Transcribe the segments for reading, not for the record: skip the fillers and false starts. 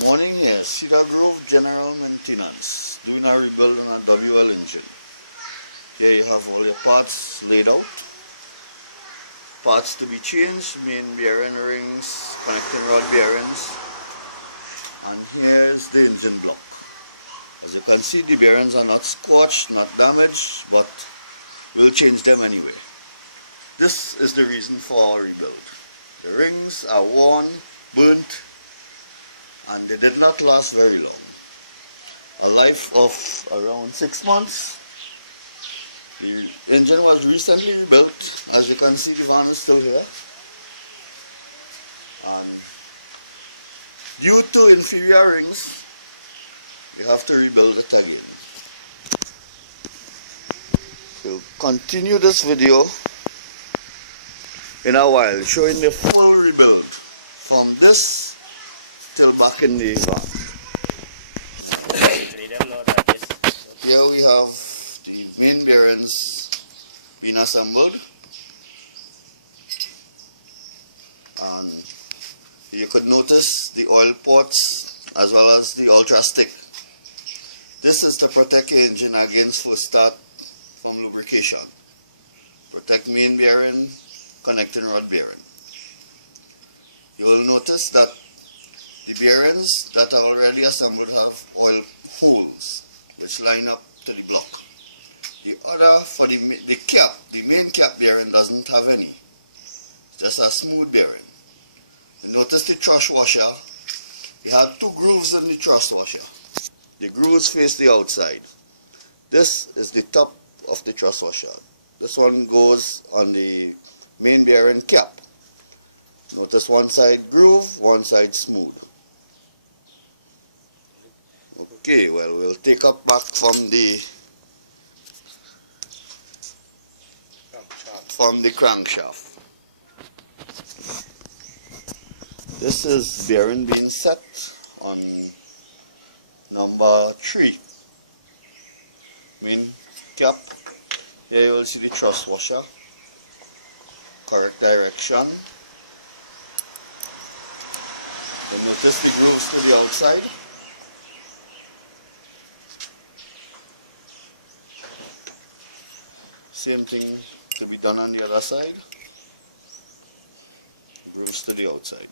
Morning here, Cedar Grove General Maintenance, doing a rebuild on a WL engine. Here you have all your parts laid out. Parts to be changed, main bearing rings, connecting rod bearings. And here's the engine block. As you can see, the bearings are not scorched, not damaged, but we'll change them anyway. This is the reason for our rebuild. The rings are worn, burnt, and they did not last very long. A life of around 6 months. The engine was recently rebuilt. As you can see, the van is still here. And due to inferior rings, we have to rebuild it again. We'll continue this video in a while, showing the full rebuild from this till back in the here we have the main bearings being assembled, and you could notice the oil ports as well as the ultra stick. This is to protect your engine against first start from lubrication. Protect main bearing, connecting rod bearing. You will notice that the bearings that are already assembled have oil holes which line up to the block. The other, for the cap, the main cap bearing doesn't have any. It's just a smooth bearing. You notice the thrust washer. You have 2 grooves in the thrust washer. The grooves face the outside. This is the top of the thrust washer. This one goes on the main bearing cap. Notice one side groove, one side smooth. Okay, well, we'll take up back from the crankshaft. This is bearing being set on number 3. Main cap. Here you will see the thrust washer. Correct direction. You notice the grooves to the outside. Same thing to be done on the other side. Grooves to the outside.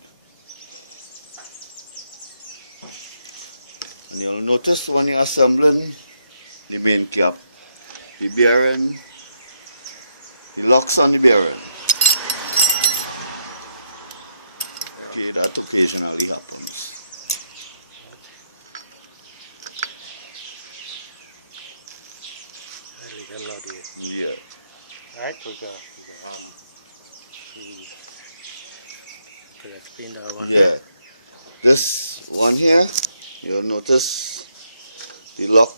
And you'll notice when you're assembling the main cap, the bearing, the locks on the bearing. Okay, that occasionally happens. Yeah. Right, we could explain that one. Yeah. This one here, you'll notice the lock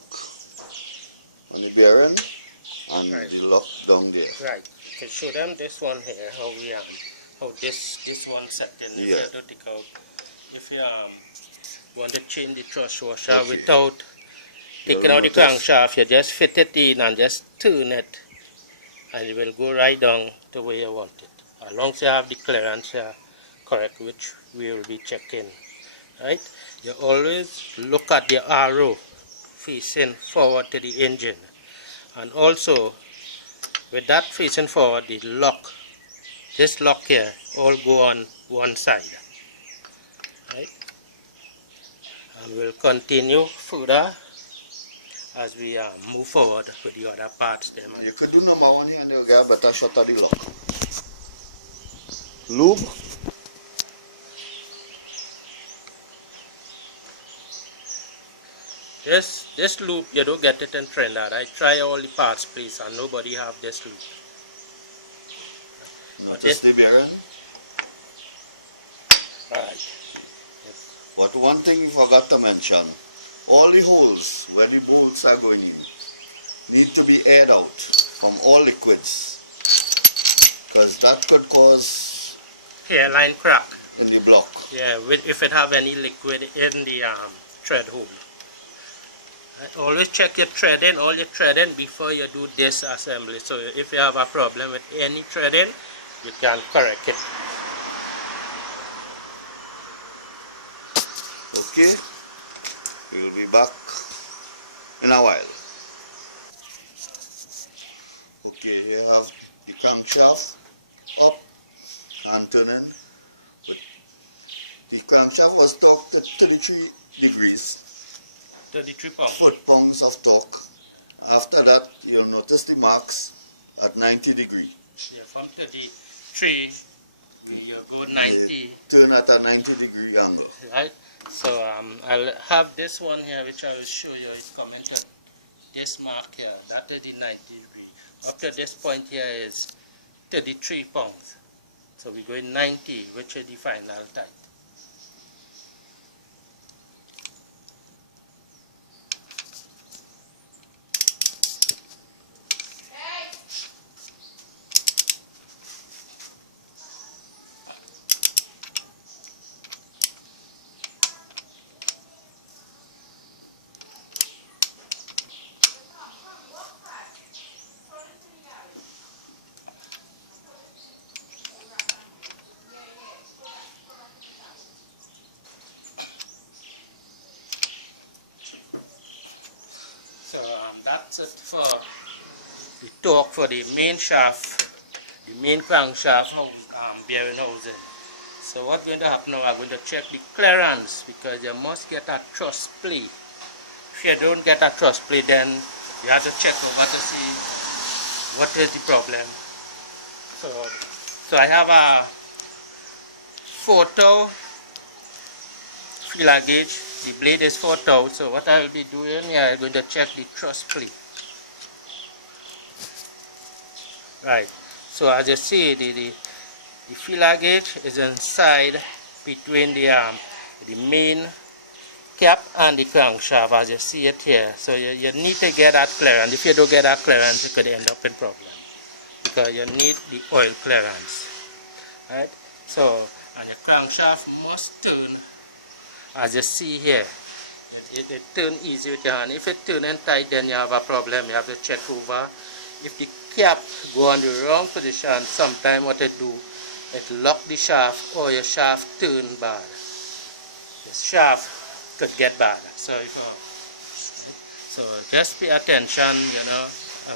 on the bearing and right. The lock down there. Right. You can show them this one here, how we how this one set in. If Yeah. you have to take out, if you want to change the thrust washer Okay. without taking out the crankshaft, you just fit it in and just turn it, and it will go right down to where you want it. As long as you have the clearance correct, which we will be checking. Right? You always look at the arrow facing forward to the engine, and also with that facing forward, the lock, this lock here, all go on one side. Right? And we'll continue further as we move forward with the other parts. You could do number 1 here and you'll get a better shot of the lock. Loop. This loop, you don't get it in Trinidad. I try all the parts, please, and nobody have this loop. Notice the bearing. Right. But one thing we forgot to mention, all the holes where the bolts are going in need to be aired out from all liquids, because that could cause Hairline crack. in the block. Yeah, if it have any liquid in the thread hole. Right. Always check your threading, all your threading before you do this assembly. So if you have a problem with any threading, you can correct it. Okay, we'll be back in a while. Okay, here I have the crankshaft up and turning. But the crankshaft was torqued at 33 degrees, 33 pounds. foot-pounds of torque. After that, you'll notice the marks at 90 degrees. Yeah, from 33, you go 90. Turn at a 90-degree angle. Right? So I'll have this one here, which I will show you. It's commented. This mark here, that is the 90 degree. Up to this point here is 33 pounds. So we're going 90, which is the final tight. So that's it for the torque for the main shaft, the main crankshaft bearing housing. So what's going to happen now, I'm going to check the clearance, because you must get a truss plate. If you don't get a truss plate, then you have to check over to see what is the problem. So I have a 4-toe feeler gauge. The blade is 4-toe, so what I will be doing here, I'm going to check the truss plate. Right, so as you see, the feeler gauge is inside between the main cap and the crankshaft, as you see it here. So you need to get that clearance. If you don't get that clearance, you could end up in problem, because you need the oil clearance. Right, so, and your crankshaft must turn. As you see here, it turns easy with your hand. If it turns tight, then you have a problem. You have to check over. If the cap go on the wrong position, sometimes what it do, it lock the shaft, or your shaft turn bad. The shaft could get bad. So so just pay attention, you know,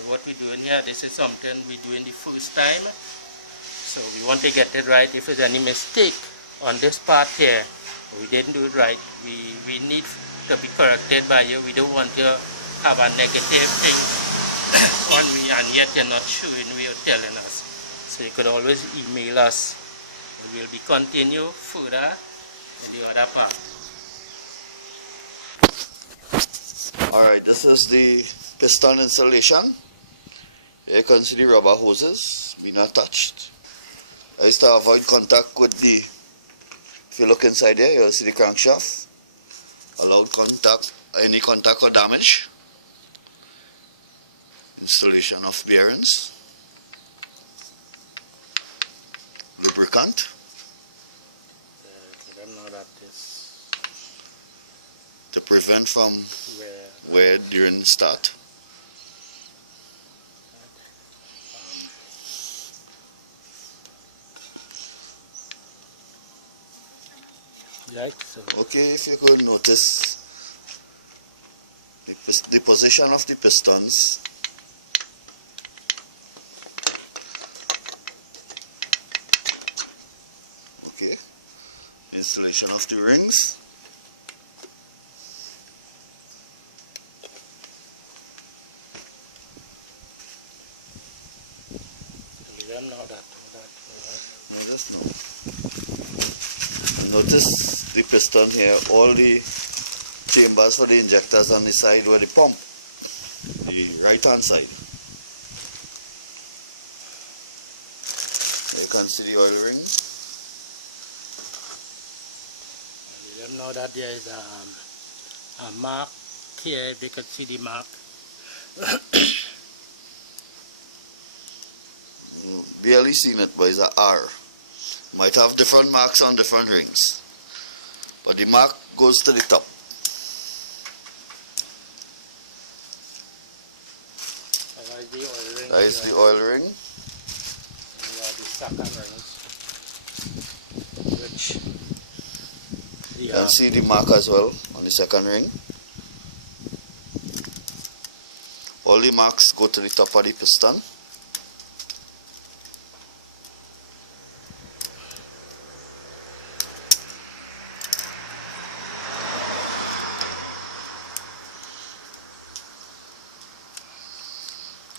what we're doing here. This is something we're doing the first time. So we want to get it right. If there's any mistake on this part here, we didn't do it right, we need to be corrected by you. We don't want to have a negative thing on we, and yet you're not showing we or telling us. So you could always email us. We will be continue further in the other part. Alright, this is the piston installation. Here you can see the rubber hoses being attached. I used to avoid contact with the, if you look inside there, you'll see the crankshaft. Allowed contact, any contact or damage. Installation of bearings. Lubricant. To prevent from wear during start. Right, so. Okay, if you could notice the position of the pistons. Okay, installation of the rings. You don't know that. No, just no. Notice the piston here, all the chambers for the injectors on the side where the pump, the right hand side. You can see the oil ring. You don't know that there is a mark here, if you can see the mark. Barely seen it, but it's a R. Might have different marks on different rings, but the mark goes to the top. That is the oil ring. The second rings, which You can see the mark as well on the second ring. All the marks go to the top of the piston.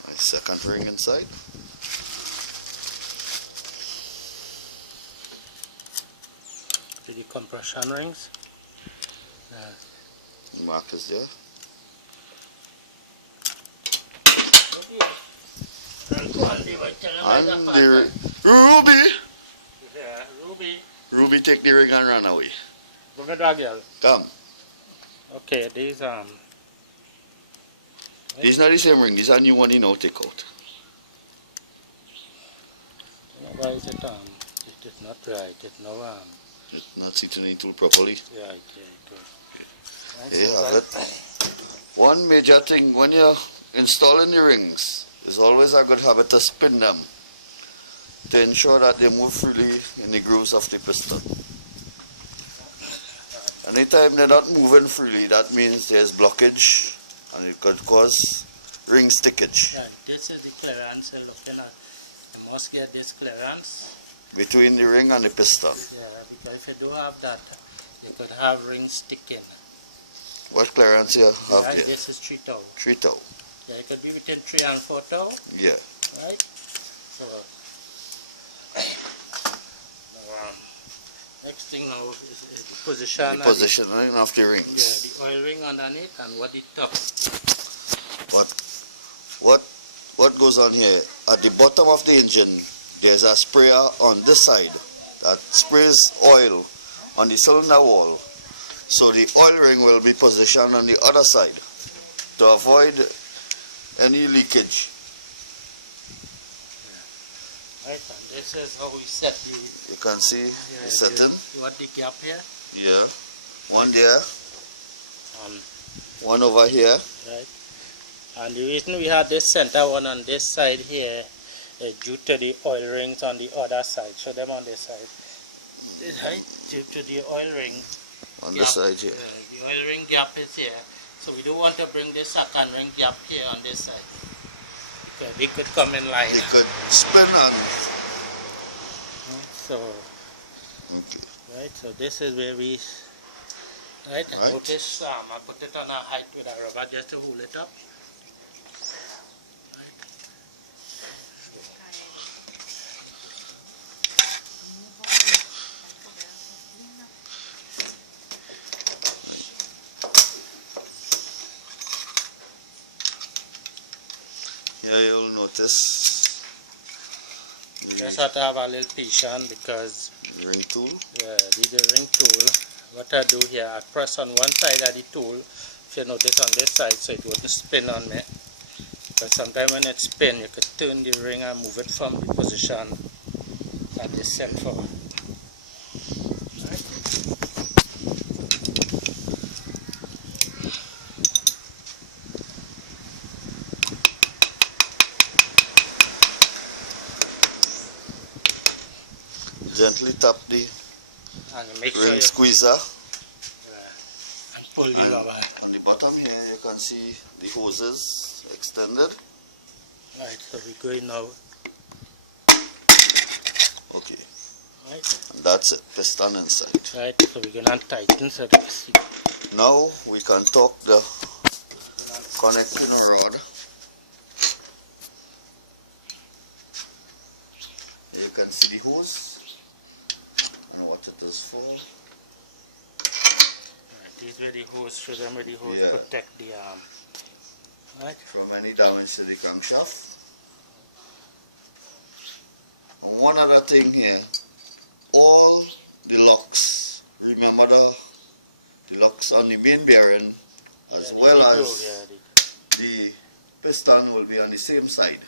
The second ring inside. The compression rings. The mark is there. And the Ruby! Yeah, Ruby. Ruby take the ring and run away. Bring it back, girl. Come. Okay, these These not the same ring, these are new one you now take out. why is it it is not right, it's no It's not sitting in the tool properly. yeah, Here you have it. One major thing when you're installing the rings is always a good habit to spin them to ensure that they move freely in the grooves of the piston. Anytime they're not moving freely, that means there's blockage and it could cause ring stickage. Right, this is the clearance you're looking at. You must get this clearance. Between the ring and the piston. Yeah, because if you do have that, you could have rings sticking. What clearance you have Yeah, here? this is 3 toe. 3 toe. Yeah, it could be within 3 and 4 toe. Yeah. Right? So, next thing now is the position. The positioning of the rings. Yeah, the oil ring underneath and what the top. But what goes on here, at the bottom of the engine, there's a sprayer on this side that sprays oil on the cylinder wall. So the oil ring will be positioned on the other side to avoid any leakage. Right, and this is how we set the... You can see the setting. What the gap here. Yeah. One there. And one over here. right. And the reason we had this center one on this side here is due to the oil rings on the other side. Show them on this side. Right? Due to the oil ring. On gap, this side here. the oil ring gap is here. So we don't want to bring the second ring gap here on this side. Because they could come in line. They could spin and... So, Okay. right, so this is where we... Right, I Right. put this, I put it on a height with a rubber just to hold it up. Right. Here you'll notice Just the have to have a little patience because ring tool. the ring tool, what I do here, I press on one side of the tool, if you notice on this side, so it wouldn't spin on me. But sometimes when it spins, you could turn the ring and move it from the position that is set for. Right. Gently tap the And you make sure ring you, squeezer. and pull the And rubber. on the bottom here you can see the hoses extended. Right, so we're going now. Okay, Right, and that's it, piston inside. right, so we're going to tighten so that we see. Now we can torque the connecting rod. Here you can see the hose and what it is for. Right, this is where the hose, show them where the hose Yeah. protect the arm. Right, From any damage to the crankshaft. And one other thing here, all the locks, remember the locks on the main bearing as well as the piston will be on the same side.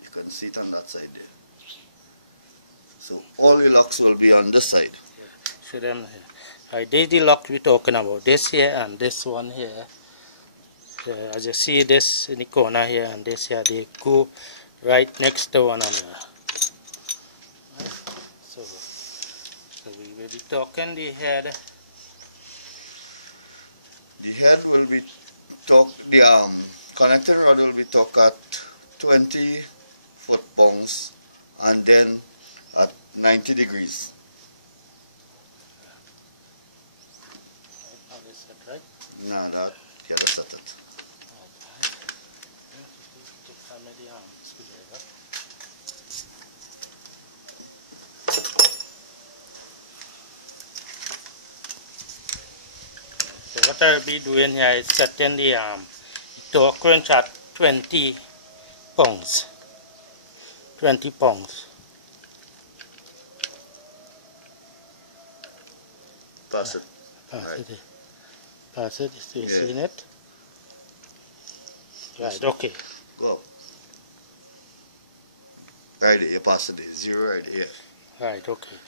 You can see it on that side there. So all the locks will be on this side. show them here. Right, this is the lock we're talking about, this here and this one here. As you see this in the corner here and this here, they go right next to one another. Right. So we will be torquing the head The head will be the connecting rod will be torqued at 20 foot-pounds and then at 90 degrees. How they set, right? No, that you gotta set it. Right. The arms together. So what I'll be doing here is setting the torque wrench at 20 pounds. 20 pounds. Pass it. Pass Right. it. Pass it. So you Yeah. seeing it? Right, Yes. okay. Go up. Right there, you pass it there. 0 right there. Right, okay.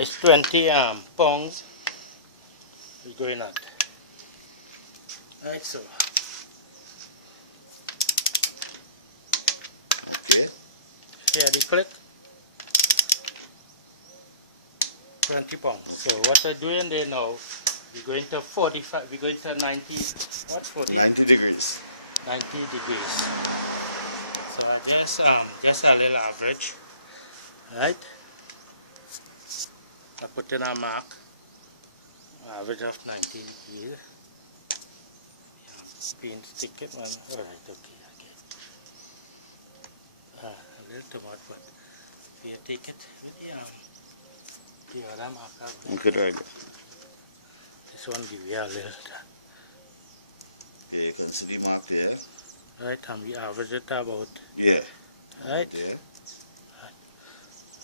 It's 20 pounds. We're going at. Right, so. Okay. Here the click. 20 pounds. Okay. So what we're doing there now, we're going to 45, we're going to 90, what, 40? 90 degrees. 90 degrees. So I just a little average, right? I put in a mark, average of 90 degrees. Pin stick it, man. All right, okay, okay. A little too much, but we take it with the other marker. You could write it. This one give you a little. Yeah, you can see the mark there. Right, and we average it about, Yeah. right? There.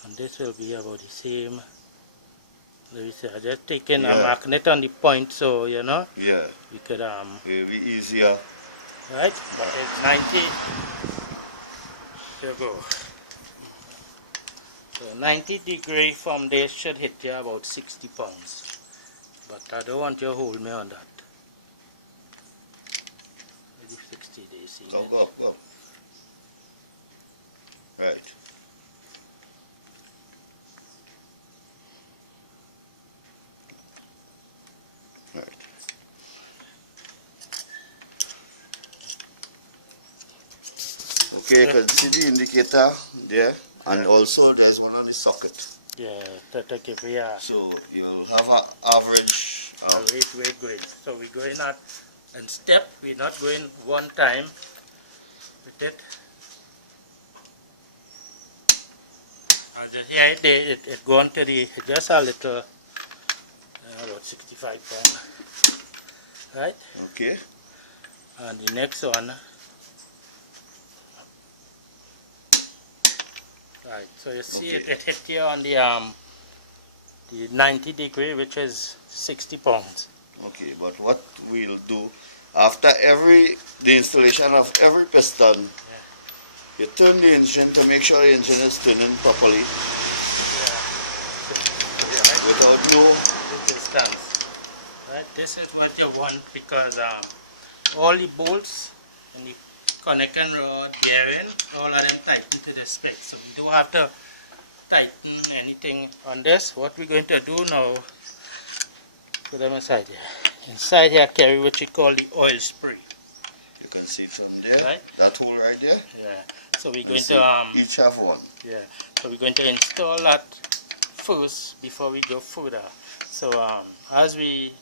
And this will be about the same. Let me see, I just taking a Yeah. magnet on the point, so you know, Yeah. we could It'll be easier. right? But it's 90. Here you go. So 90 degree from this should hit you about 60 pounds. But I don't want you to hold me on that. Maybe 60 days. Go up, go up. Right. Right. Okay, you can see the indicator there, and Yeah. also there's one on the socket. Yeah, to give you a So you'll have an average of wait, going. So we're going at in step, we're not going one time with it. I just here it gone to the just a little about 65 pounds. Right? okay. And the next one. Right, so you see Okay. it hit you on the 90 degree, which is 60 pounds. Okay, but what we'll do after the installation of every piston, Yeah. you turn the engine to make sure the engine is turning properly Right? without no. Resistance. Right, this is what you want because all the bolts and the connecting rod, bearing, all of them tighten to the spec. So we don't have to tighten anything on this. What we're going to do now, put them inside here. Inside here carry what you call the oil spray. You can see it from there. Right. That hole right there. Yeah. So we're And going see to each have one. yeah. So we're going to install that first before we go further. So as we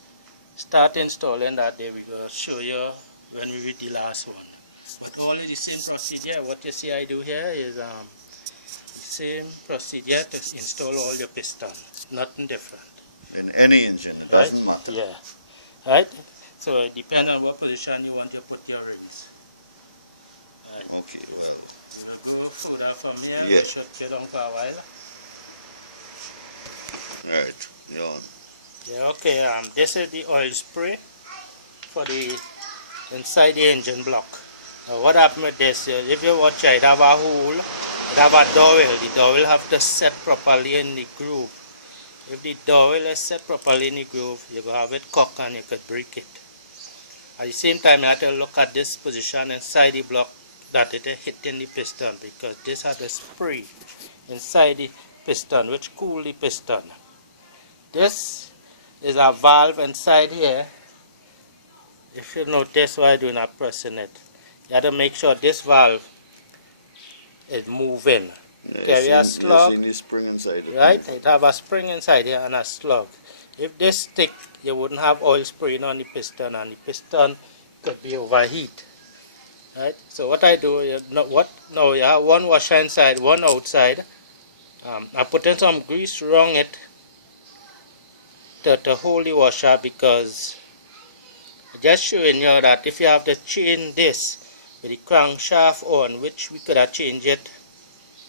start installing that, there we will show you when we read the last one. But all of the same procedure. What you see I do here is the same procedure to install all your pistons. Nothing different. In any engine, it doesn't Right? matter. Yeah. Right? So it depends on what position you want to put your rings. Right. Okay, well, We will go further from here. Yeah. We shut you down for a while. right, you're on. Yeah, okay, this is the oil spray for the inside the engine block. Now what happened with this, if you watch it have a hole, it have a dowel. The dowel have to set properly in the groove. If the dowel is set properly in the groove, you will have it cock and you could break it. At the same time, you have to look at this position inside the block that it is hitting the piston, because this has a spray inside the piston which cool the piston. This is a valve inside here if you notice why I'm not pressing it, you have to make sure this valve is moving. Yeah, Carry a you're slug, seeing the spring inside it. right? moving. It have a spring inside here and a slug. If this stick, you wouldn't have oil spraying on the piston, and the piston could be overheat. Right? So what I do, you have one washer inside, one outside. I put in some grease around it to hold the washer, because I'm just showing you that if you have to change this with the crankshaft on, which we could have changed it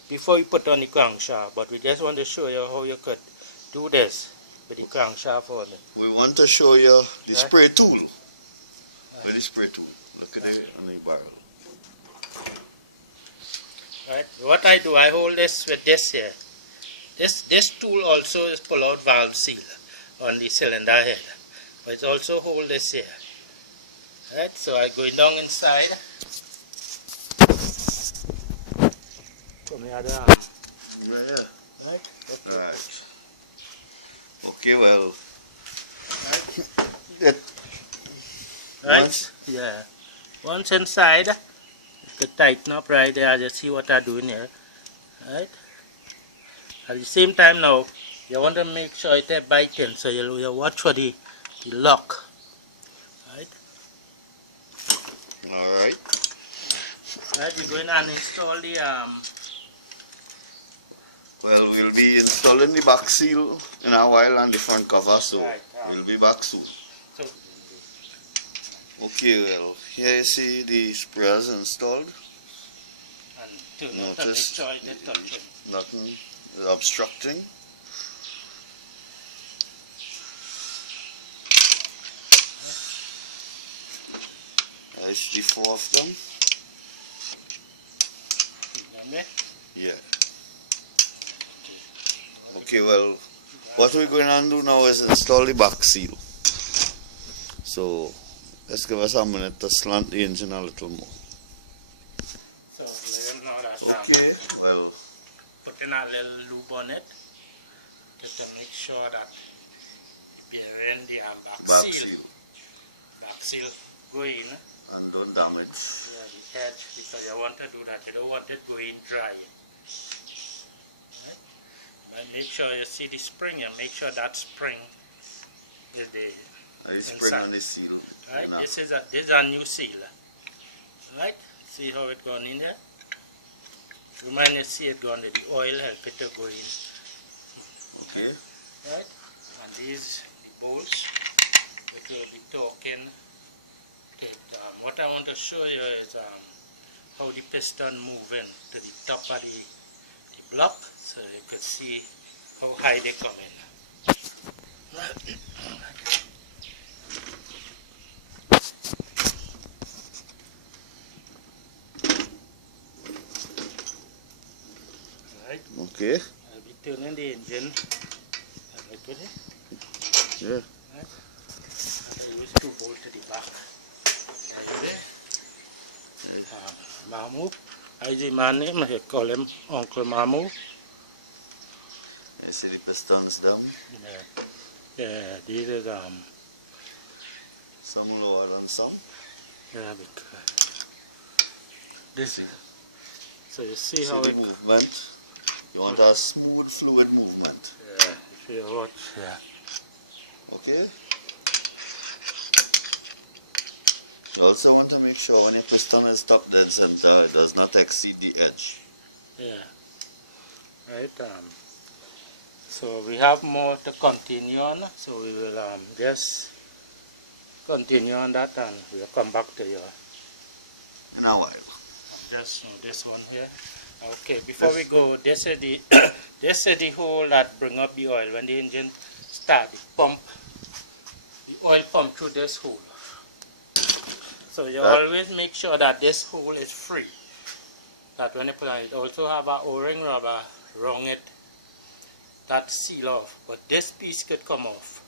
before we put on the crankshaft, but we just want to show you how you could do this with the crankshaft on it. We want to show you the spray tool. Right. With the spray tool. Look at it on the barrel. Right. What I do, I hold this with this here. This tool also is pull-out valve seal on the cylinder head, but it also hold this here. Right. So I go down inside. Yeah. Right. Okay. Right. Okay, well. Right. It, Right. Once, Yeah. Once inside, you could tighten up right there. Just see what I'm doing here. Right. At the same time now, you want to make sure it is biting, so you watch for the lock. Right. all right. Right. We're going and install the Well, we'll be installing the back seal in a while and the front cover, so Right, we'll be back soon. So, Okay, well, here you see the sprayers installed. and to make Notice sure it is touching. nothing is obstructing. There's the 4 of them. Remember? Yeah. Okay. Okay, well, what we're going to do now is install the back seal. So, let's give us some slant in. So let know that Okay, well, put in a little lube on it to make sure that the bearing, the back seal. back seal go in. And don't damage. Yeah, the edge, because you want to do that. You don't want it going dry. Right? But make sure you see the spring and make sure that spring is the I spring inside. on the seal. Right? Enough. This is a new seal. Right? See how it gone in there? Remind you see it gone there. The oil help it to go in. Okay. Right? And these the bolts which will be talking. What I want to show you is how the piston moving to the top of the block, so you could see how high they come in. Right? Okay. I'll be tuning the engine. Yeah. And I use 2 bolts to the back. Are you there? Right. Mamu. I the man name, I call him Uncle Mamu. I see the pistons them. Yeah, these is Some lower than some. yeah, this See, so you see see how the it, movement. You want a smooth, fluid movement. yeah, if you watch, yeah. Okay. You also want to make sure when your piston is top dead center, it does not exceed the edge. Yeah. Right. So we have more to continue on. So we will just continue on that, and we'll come back to you. In a while. Just this one here. Okay. Before we go, this is the this is the hole that bring up the oil when the engine start. The pump, the oil pump through this hole. So you always make sure that this hole is free. That when you put on it, also have a O-ring rubber around it that seal off, but this piece could come off.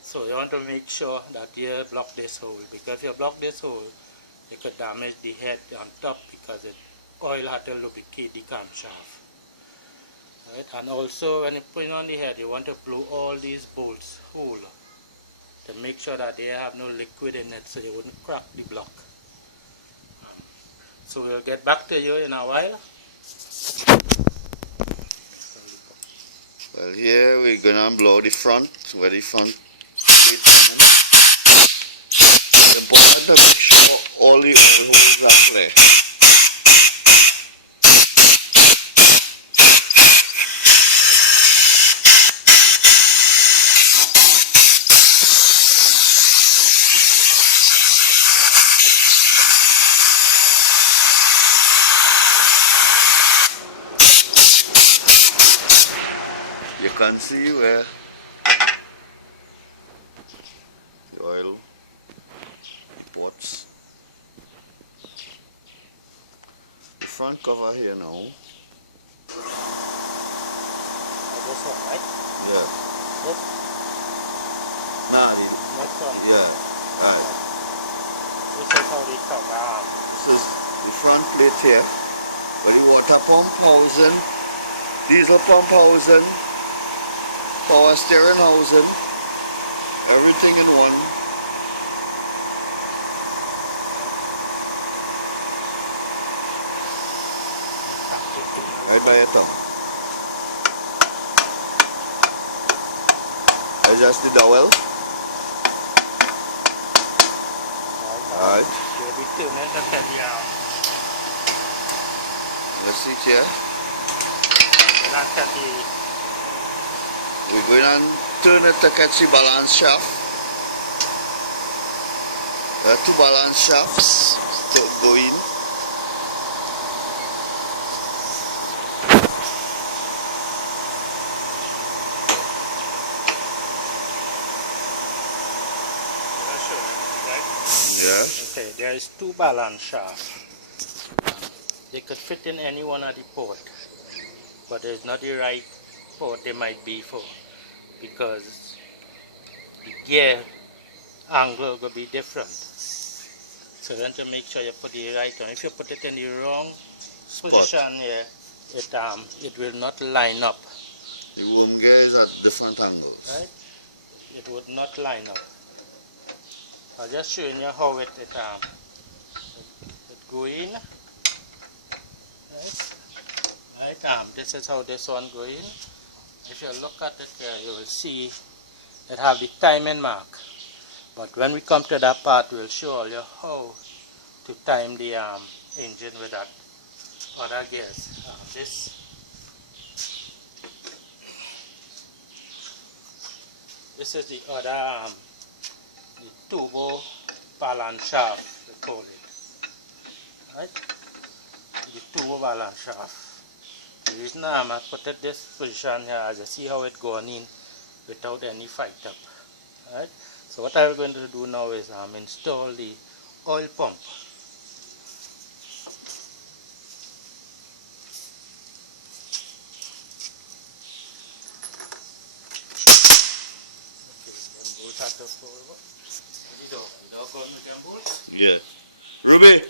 So you want to make sure that you block this hole, because if you block this hole, you could damage the head on top, because the oil had to lubricate the camshaft. Right? And also when you put it on the head, you want to blow all these bolts whole. to make sure that they have no liquid in it so you wouldn't crack the block. So we'll get back to you in a while. Well, here we're going to blow the front, where the front plate coming. Important to make sure all the oil holes are clear. You can see where the oil, the pots, the front cover here now. Yeah. Nah, yeah. Alright. This is the front plate here, where the water pump housing, diesel pump housing, power steering housing, everything in one. Right by your thumb. Adjust the dowel. Alright. Let's see here. We're going to turn it to catch the balance shaft. There are two balance shafts to go in. Yeah. Okay, there is two balance shafts. They could fit in any one of the port, but it's not the right port they might be for, because the gear angle will be different. So you want to make sure you put the right one. If you put it in the wrong position here, it will not line up. The worm gear is at different angles. Right? It would not line up. I'm just showing you how it go in. Right? This is how this one go in. If you look at it here, you will see it have the timing mark. But when we come to that part, we'll show you how to time the engine with that other gears. This is the other the turbo balance shaft, we call it. Right? The turbo balance shaft. The reason I put it this position here is to see how it going in without any fight up. Right? So what I'm going to do now is install the oil pump. Yeah. Ruby.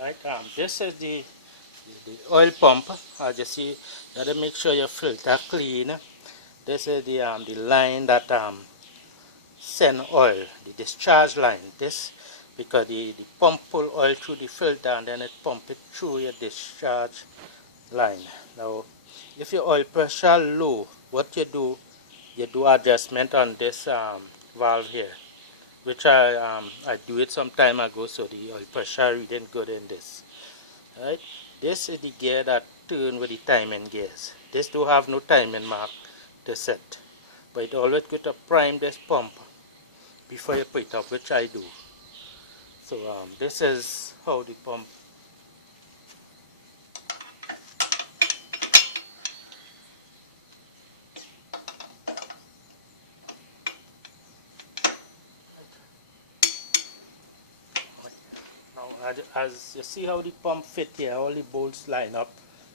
Right, this is the oil pump. As you see, you have to make sure your filter clean. This is the line that send oil, the discharge line. This because the pump pull oil through the filter and then it pump it through your discharge line. Now, if your oil pressure low, what you do adjustment on this valve here, which I do it some time ago, so the oil pressure reading good in this. Right? This is the gear that turn with the timing gears. This do have no timing mark to set, but it always good to prime this pump before you put it up, which I do. So this is how the pump. As you see how the pump fit here, all the bolts line up.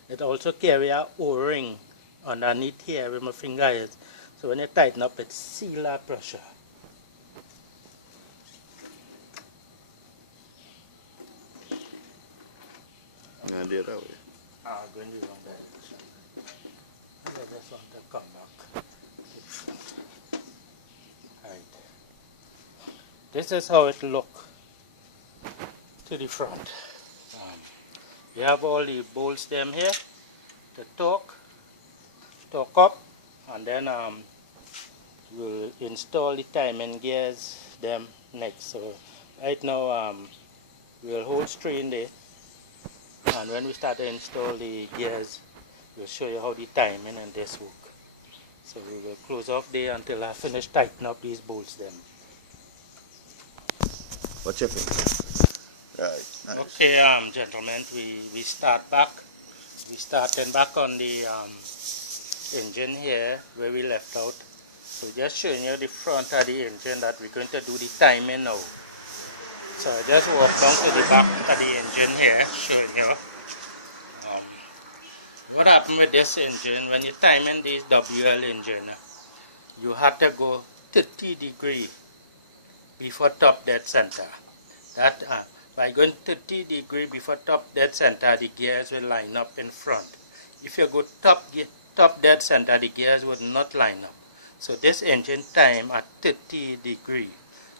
It also carry a O-ring underneath here where my finger is. So when you tighten up, it seal that pressure. No, the other way. Going the wrong direction. And I just want to come back. Right. This is how it look to the front. We have all the bolts them here, the torque up, and then we'll install the timing gears them next. So right now we'll hold string there, and when we start to install the gears, we'll show you how the timing and this work. So we will close off there until I finish tightening up these bolts them. Right. Nice. Okay, gentlemen, we start back. We starting back on the engine here where we left out. So just showing you the front of the engine that we're going to do the timing now. So I just walk down to the back of the engine here, showing you what happened with this engine. When you're timing this WL engine, you have to go 30 degrees before top dead center. That by going 30 degrees before top dead center, the gears will line up in front. If you go top dead center, the gears would not line up. So this engine time at 30 degrees,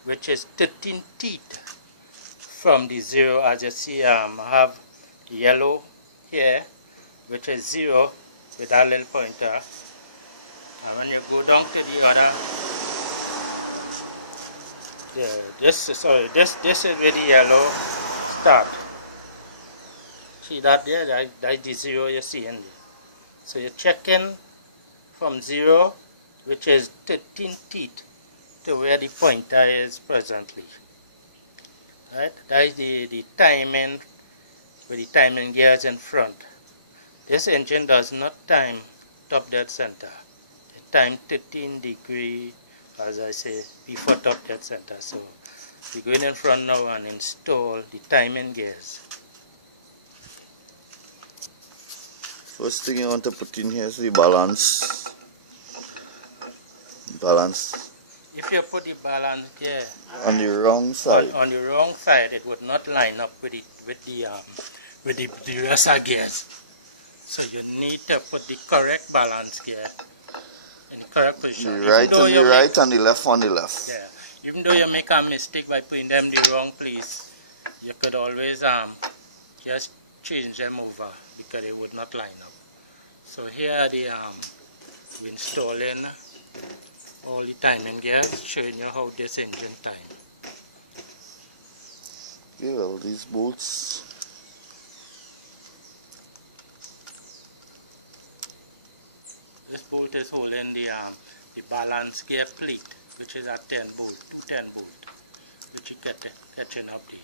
which is 13 teeth from the zero. As you see, I have yellow here, which is 0 with that little pointer. And when you go down to the other, this is where the yellow start. See that there? That's the 0 you see in there. So you're checking from 0, which is 13 teeth, to where the pointer is presently. Right? That is the timing with the timing gears in front. This engine does not time top dead center. It times 13 degrees, as I say, before top dead center. So we're going in front now and install the timing gears. First thing you want to put in here is the balance. Balance. If you put the balance gear on the wrong side, on the wrong side, it would not line up with the rest of gears. So you need to put the correct balance gear in the correct position. The right on the right and the left on the left. Yeah. Even though you make a mistake by putting them the wrong place, you could always just change them over because they would not line up. So here are the we're installing all the timing gears, showing you how this engine time. Okay, all these bolts. This bolt is holding the balance gear plate, which is a 10 bolt, 210 bolt, which you catching up there.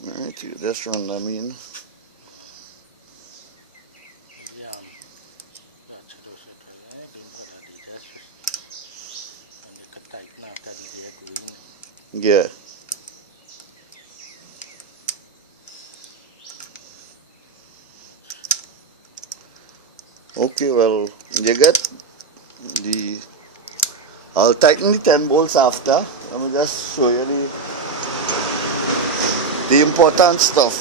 Right, you just run them in. Yeah, that's it. Going for that, just and they can tighten after the gear going. Yeah. Okay, well, you get the. I'll tighten the 10 bolts after. Let me just show you the important stuff.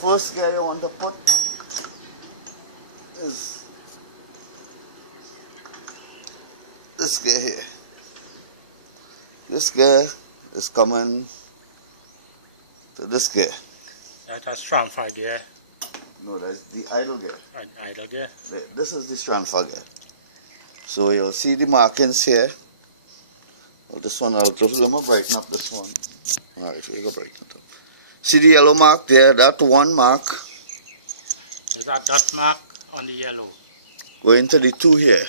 First gear you want to put is this gear here. This gear is coming to this gear. That's a transfer gear. No, that's the idle gear. Idle gear. This is the transfer gear. So you'll see the markings here. Well, this one, I'll just let me brighten up this one. Alright, so you go brighten it up. See the yellow mark there? That one mark. There's a dot mark on the yellow. Go into the 2 here.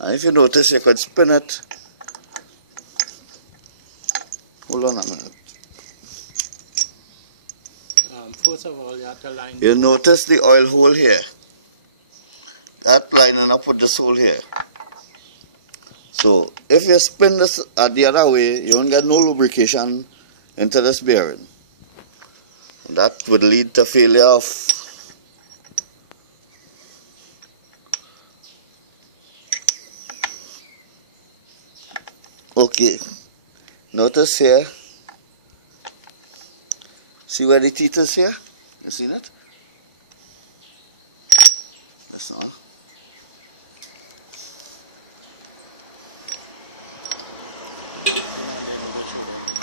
And if you notice, you could spin it. Hold on a minute. First of all, you have to line You notice the oil hole here. That lining up with this hole here. So if you spin this the other way, you won't get no lubrication into this bearing. And that would lead to failure of okay. Notice here. See where the teeth is here? You seen it? That's all.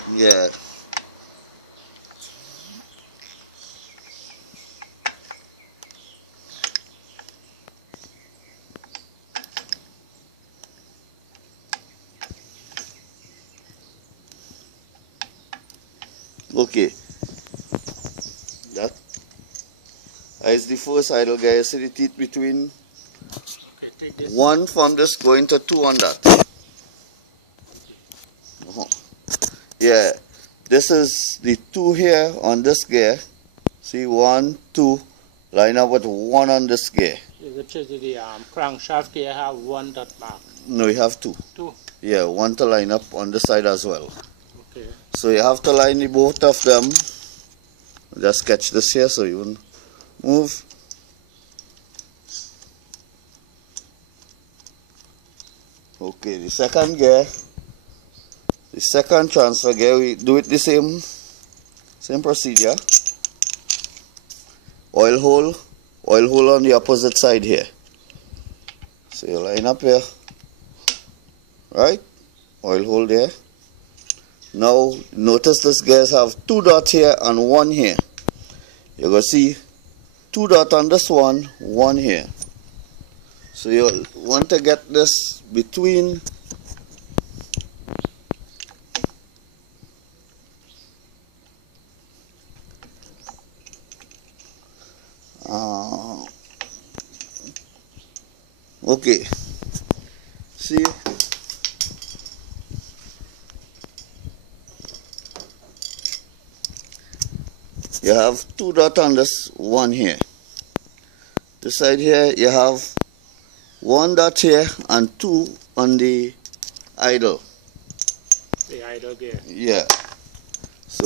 Yeah. Okay. That is the first idle gear. You see the teeth between one from this going to two on that. Yeah. This is the two here on this gear. See, 1, 2. Line up with one on this gear. Camshaft here have one that No, you have to. Yeah, one to line up on this side as well. So you have to line the both of them. Just catch this here so you move. Okay, the second gear, second transfer gear, we do it the same procedure. Oil hole on the opposite side here. So you line up here, right? Oil hole there. Now notice this gears have 2 dots here and 1 here. You will see 2 dots on this one, 1 here. So you want to get this between okay. See, you have 2 dots on this one here. Beside here you have 1 dot here and 2 on the idle. Yeah.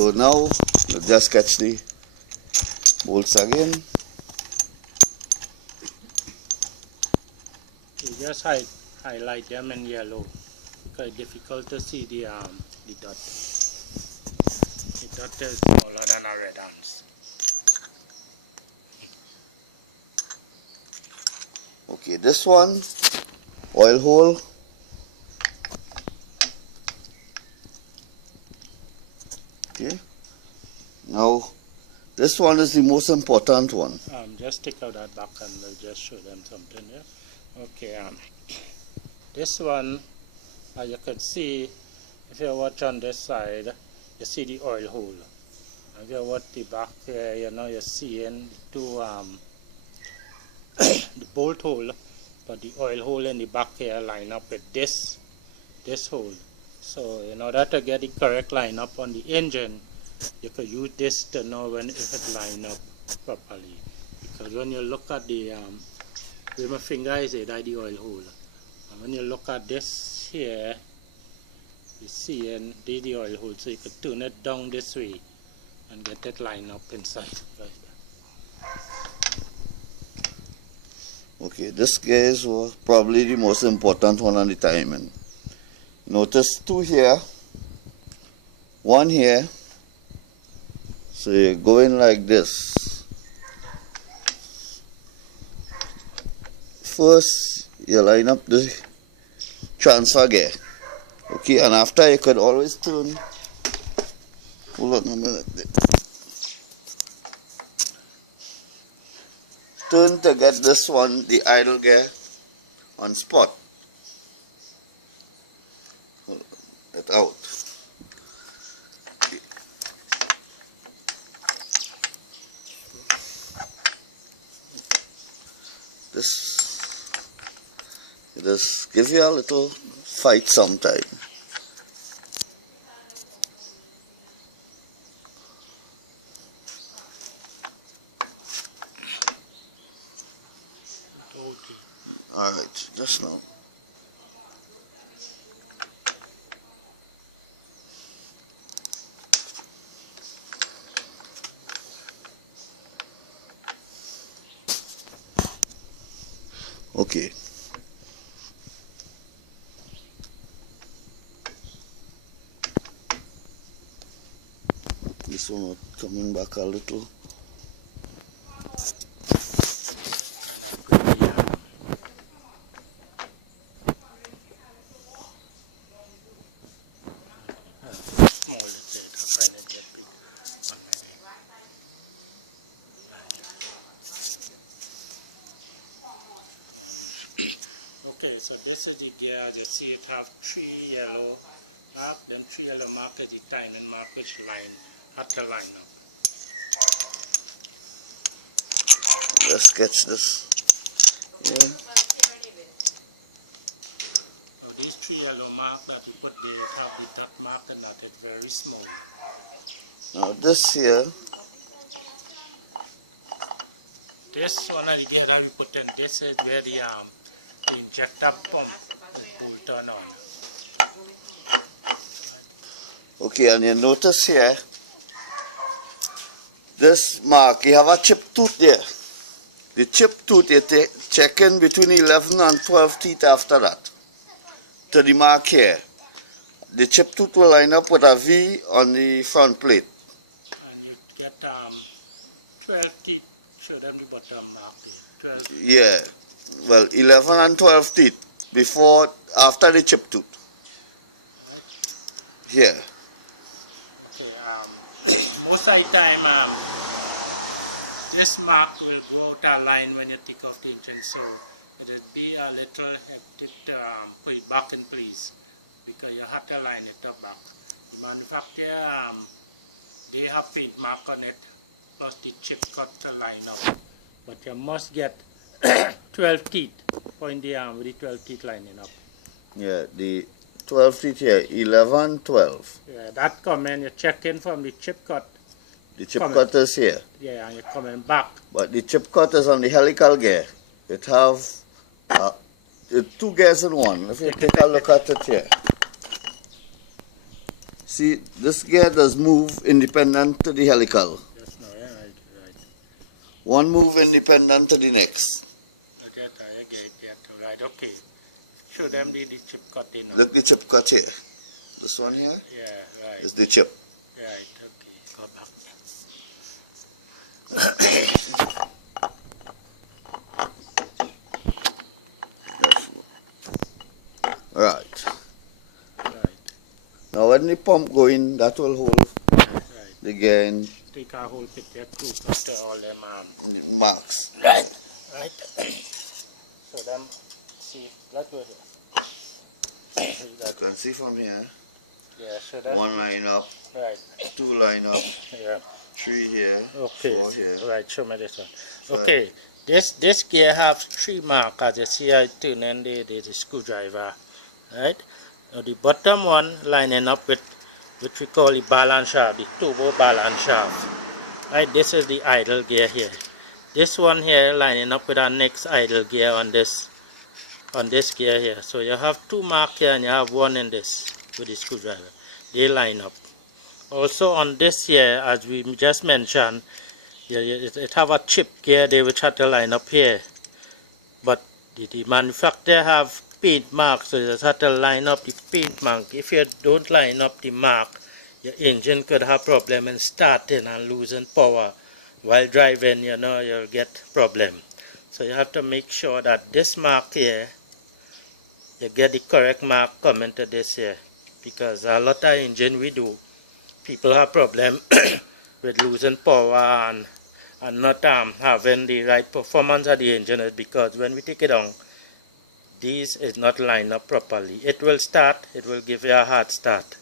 So now just catch the both sides. All than a red hands. Okay, this one, oil hole. Now, this one is the most important one. Just stick on the back. This one, as you can see, if you watch on this side, you see the oil hole. If you watch the back here, you see two bolt hole. The oil hole in the back here line up with this hole. So in order to get the correct line up on the engine, you can use this to know when you look at the little finger is in the oil hole. When you look at this here, see the oil hole. So you can turn it down this way to get line up inside. This is probably the most important one at the time. Notice 2 here, 1 here. So you're going like this. First, you line up the transfer gear. Okay, and after you could always turn. Turn to get this one, the idle gear, on spot. Pull it out. Okay. This gives you a little fight sometime. Okay. Alright, just now. Kind of pretty small detail, kind of get big one maybe. Okay, so this is the gear. You see it have 3 yellow mark. Them 3 yellow mark is the timing mark which line had to line up. Let's sketch this. Yeah. Now these 3 yellow mark that we put there have the dot mark and that it's very small. Now this here, This one of the gear that we put in, this is where the injector pump is bolted on. okay, and you notice here, this mark, you have a chip tooth there. The chip tooth, you check in between 11 and 12 teeth after that. To the mark here. The chip tooth will line up with a V on the front plate. And you get 12 teeth, show them the bottom mark there. 12. Yeah, well, 11 and 12 teeth after the chip tooth. Right. Here. Okay, most of the time this mark will go out of line when you take off the engine, so it will be a little hectic to put it back in place because you have to line it up back. The manufacturer, they have paint mark on it plus the chip cut to line up, but you must get 12 teeth, point the arm with the 12 teeth lining up. Yeah, the 12 teeth here, 11, 12. Yeah, that coming, you check in from the chip cut. The chip cut is here. Yeah, and you're coming back. But the chip cut is on the helical gear. It have 2 gears in one. If you take a look at it here. See, this gear does move independent to the helical. Yes, no, yeah, right. One move independent to the next. That I get that right. Okay. Show them the chip cut in. Look the chip cut here. This one here Yeah, right. is the chip. Right, okay. Go back. Right. Right. Now when the pump go in, that will hold Yeah, right. the gear in Take our whole picture close up to all them the marks. Right. Right. So them see let's go here. You can see from here. Yeah, so that 1 line up, right. 2 line up, Yeah. 3 here, Okay. 4 here. Right, show me this one. So- Okay. This gear have 3 marks as you see I turn in the screwdriver. Right? Now the bottom one lining up with which we call the balance shaft, the turbo balance shaft. Right, this is the idle gear here. This one here lining up with our next idle gear on this gear here. So you have 2 marks here and you have 1 in this with the screwdriver. They line up. Also on this here, as we just mentioned, it have a chip gear there which had to line up here. But the manufacturer have paint mark, so you just have to line up the paint mark. If you don't line up the mark, your engine could have problem in starting and losing power. While driving, you'll get problem. So you have to make sure that this mark here, you get the correct mark coming to this here. Because a lot of engine we do, people have problem with losing power and not having the right performance of the engine is because when we take it on, these is not lined up properly. It will start, it will give you a hard start,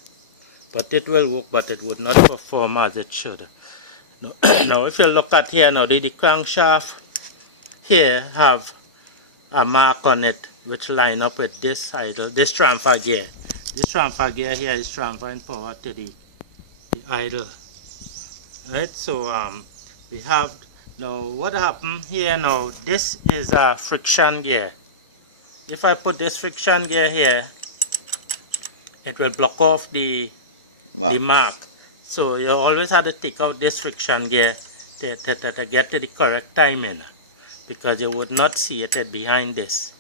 but it will work, but it would not perform as it should. Now if you look at here now, the crankshaft here have a mark on it which line up with this idle, this transfer gear. This transfer gear here is transferring forward to the idle. Right, so we have Now what happened here now, this is a friction gear. If I put this friction gear here, it will block off the mark. So you always have to take out this friction gear to get to the correct timing, because you would not see it behind this.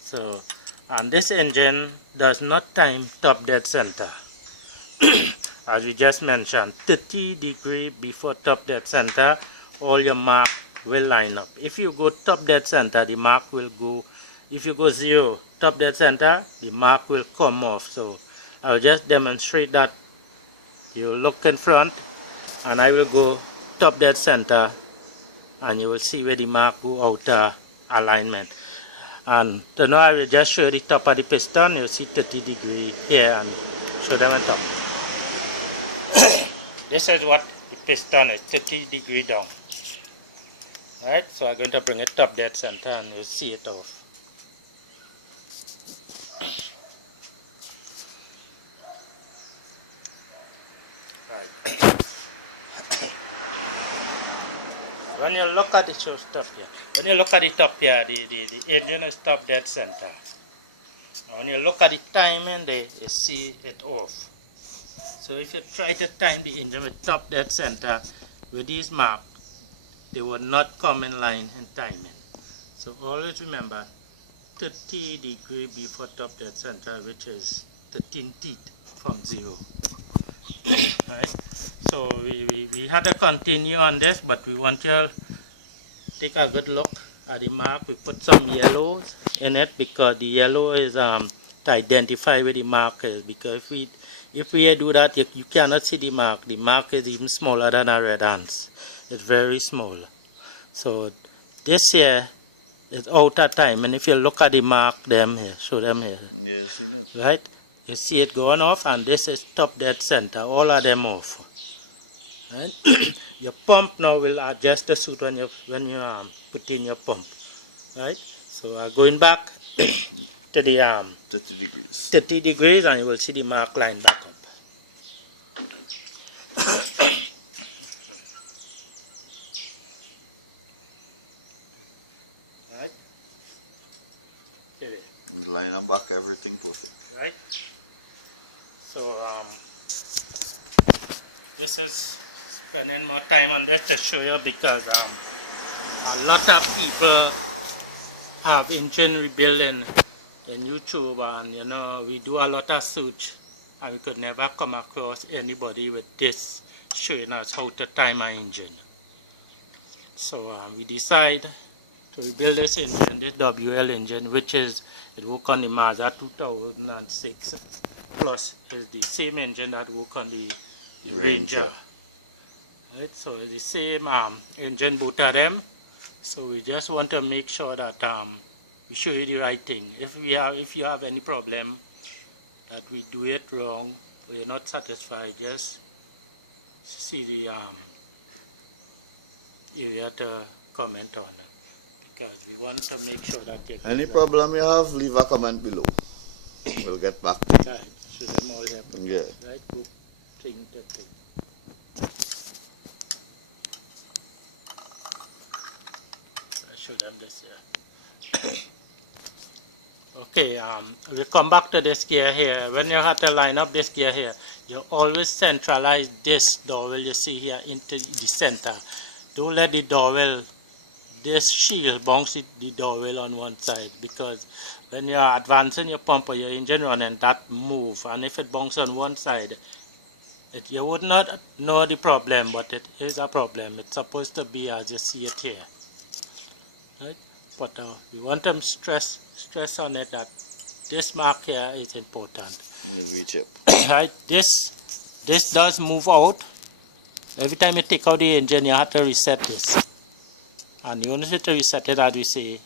So, and this engine does not time top dead center. As we just mentioned, 30 degrees before top dead center, all your mark will line up. If you go top dead center, the mark will go. If you go 0 top dead center, the mark will come off. So I'll just demonstrate that. You look in front, and I will go top dead center, and you will see where the mark go out alignment. And so now I will just show the top of the piston. You'll see 30 degrees here, and show them on top. This is what the piston is, 30 degrees down. Right, so I'm going to bring it top dead center, and you'll see it off. When you look at the top here, when you look at the top here, the engine is top dead center. And when you look at the timing there, you see it off. So if you try to time the engine with top dead center with these marks, they will not come in line in timing. So always remember 30 degrees before top dead center, which is 13 teeth from 0. Right? So we had to continue on this, but we want you to take a good look at the mark. We put some yellow in it because the yellow is to identify where the mark is. Because if we do that, you cannot see the mark. The mark is even smaller than a red ant. It's very small. So this here is out of time. And if you look at the mark, them here, show them here. Yes, right? You see it going off, and this is top dead center. All of them off. Right? Your pump now will adjust the suit when you put in your pump. Right? So going back to the 30 degrees. 30 degrees, and you will see the mark line back up. Right? Line them back, everything perfect. Right? So this is spending more time on this to show you, because a lot of people have engine rebuilding in YouTube, and we do a lot of search, and we could never come across anybody with this showing us how to time an engine. So we decide to rebuild this engine, this WL engine, which is, it work on the Mazda 2006, plus is the same engine that work on the Ranger. Right, so the same engine, both of them. So we just want to make sure that we show you the right thing. If you have any problem that we do it wrong, or you're not satisfied, just see the area to comment on, because we want to make sure that any problem you have, leave a comment. I'll get back. right, should know that. Yeah. Right, good. Change it up to. I show them this here. Okay, we'll come back to this gear here. When you have to line up this gear here, you always centralize this dowel you see here into the center. Don't let the dowel, this shield bounce the dowel on one side, because when you are advancing your pump or your engine running, that move, and if it bounces on one side, you would not know the problem, but it is a problem. It's supposed to be as you see it here. Right? But we want them stress on it that this mark here is important. Right? This does move out. Every time you take out the engine, you have to reset this. And you only have to reset it, as we say.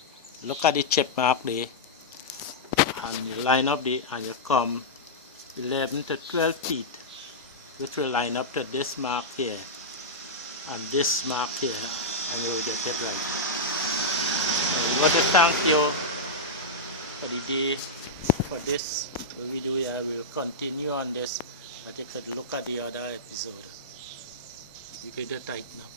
Look at the chip mark there. And you line up there, and you come 11 to 12 feet, which will line up to this mark here and this mark here, and you will get it right. We want to thank you for the day, for this video here. We will continue on this, but you could look at the other episode. We did tighten up.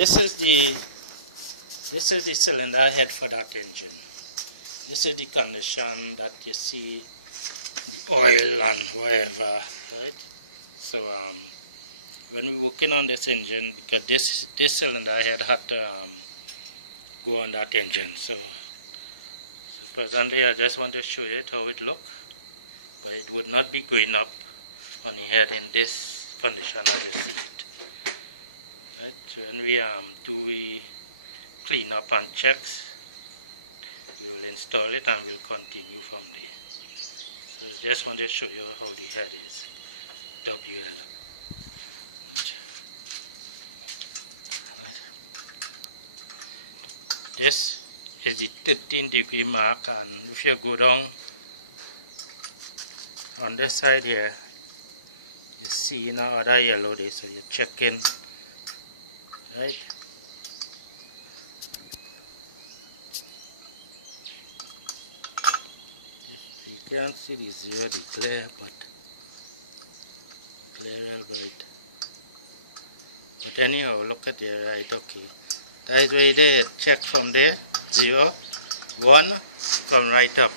This is the cylinder head for that engine. This is the condition that you see the oil and whatever, right? So when we're working on this engine, because this cylinder head had to go on that engine, so presently I just want to show you how it look, but it would not be going up on the head in this condition as you see it. Right? So when we do clean up and checks, we will install it and we'll continue from there. So just want to show you how the head is. WL. Right. This is the 13-degree mark, and if you go down on this side here, you see now other yellow there, so you check in, right? You can't see the zero, the glare, but glare real bright. But anyhow, look at there, right? Okay, that is where they check from there, 0, 1, come right up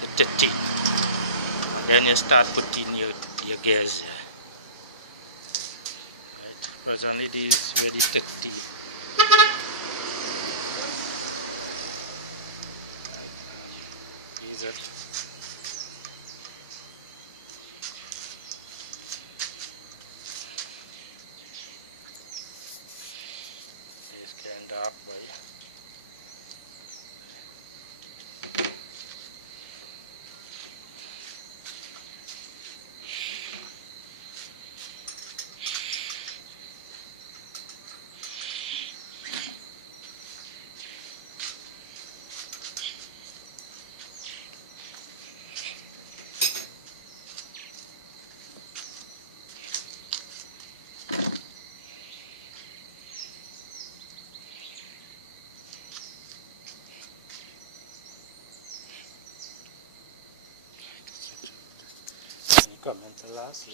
to 13, and then you start putting your gears there. Right, presently this is ready 30. Right, is it? It's getting dark, right? Any comment lastly?